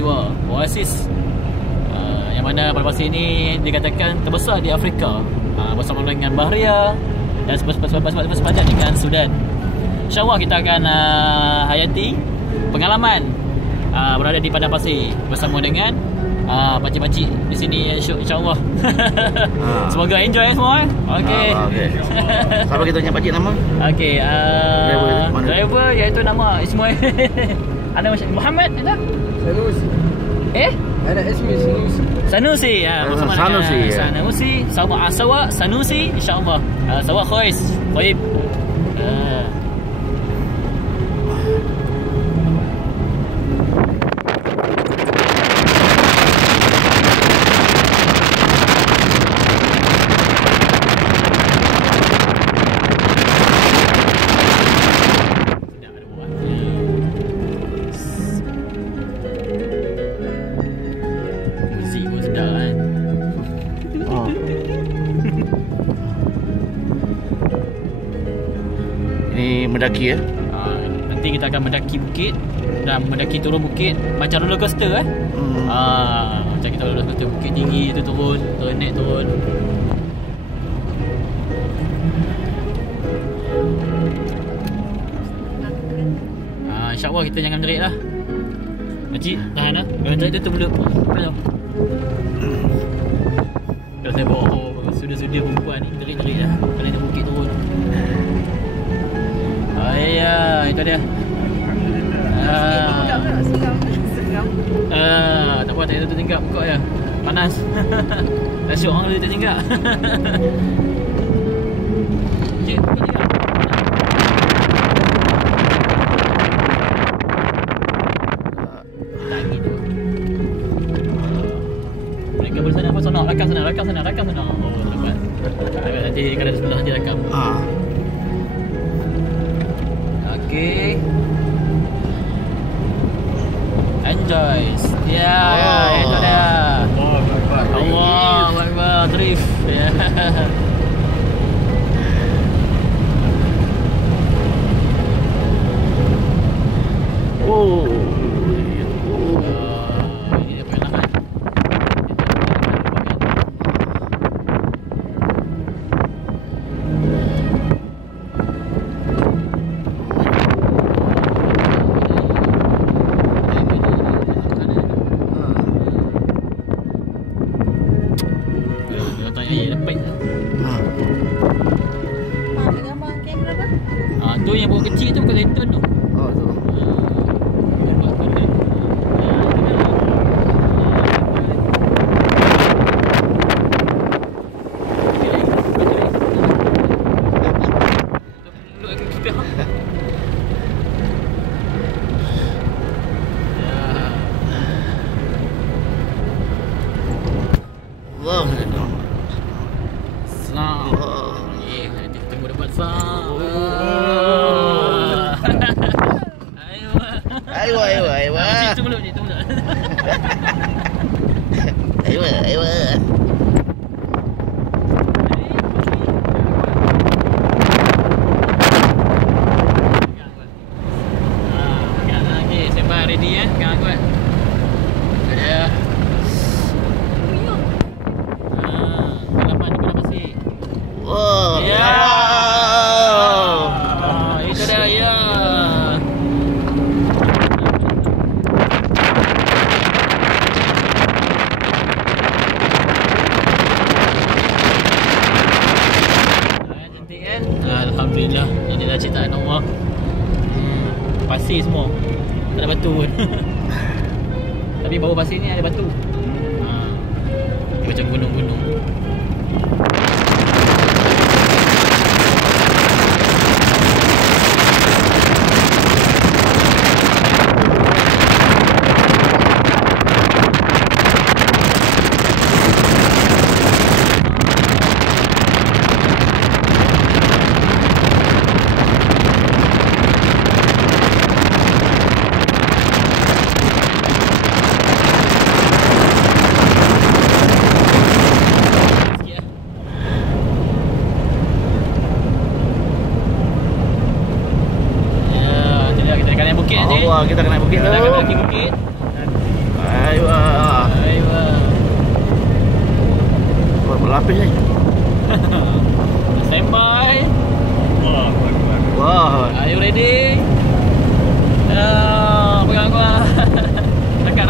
jiwa. Oasis yang mana padang pasir ini dikatakan terbesar di Afrika, bersama dengan Bahria dan sepanjang dengan Sudan. InsyaAllah kita akan hayati pengalaman berada di padang pasir bersama dengan pakcik-pakcik di sini, insyaAllah. Semoga enjoy semua. Okey. Siapa kita punya pakcik nama? Okey, driver iaitu nama Ismail. Ada Muhammad ada? Sanusi. Ada Ismi Sanusi. Sanusi. Sawa Sanusi, insyaAllah. Sawa Khois. Baik. Ini mendaki ya? Nanti kita akan mendaki bukit dan mendaki turun bukit macam roller coaster macam kita roller coaster, bukit tinggi tu turun, naik turun. InsyaAllah kita jangan menerik lah. Makcik tahan lah. Kalau menerik tu mulut penuh. Kalau saya bawa sudah perempuan ni terik-terik lah kalau nak bukit turun. Ya, itu dia. Tak apa, tak tertinggal buka je. Panas. Dah syok orang dia tertinggal. Cik, pergi tak? Tak gitu. Mereka bersana apa sana? Rakam sana. Oh, dapat. Nanti kadang sebelah nanti rakam. Okay. Enjoy. Ya, itu dia. Allahu Akbar. Drift. Ya. Oh. Ini pengalaman. Tu yang buat kecil tu bukan Titan tu. Tu. Alhamdulillah, inilah ciptaan Allah. Pasir semua, tak ada batu pun. Tapi bawah pasir ni ada batu. Macam gunung-gunung. Kita kena naik bukit tu. Kita akan naik bukit. Aywa. Aywa. Berlapis ni. Stand by. Wah. Are you ready? Pegang gua.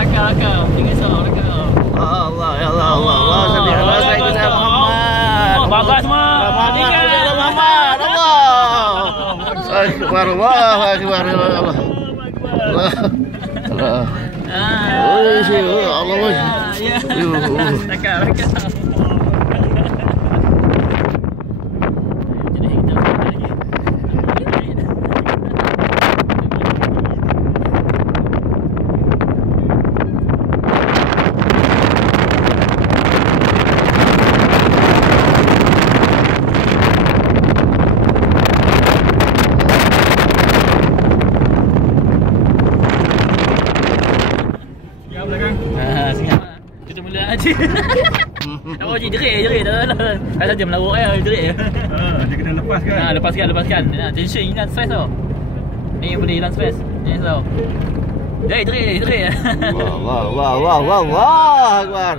Rakam. Tinggal salah rakam. Allah ya Allah Allah Allah salli ala sayyidina Muhammad. Bagus mah. Muhammad. Allah. Akbar Allahu akbar Allah. Allah. Allah. Ya. Rakam. Kita mula aja. Awak jerit dah. Dah saja melawak jerit. Dia kena lepaskan. Lepaskan. Tension hilang stres tau. Ni boleh hilang stres. Ni tau. Jerit. Wah, wah, wah, wah, wah, wah, akbar.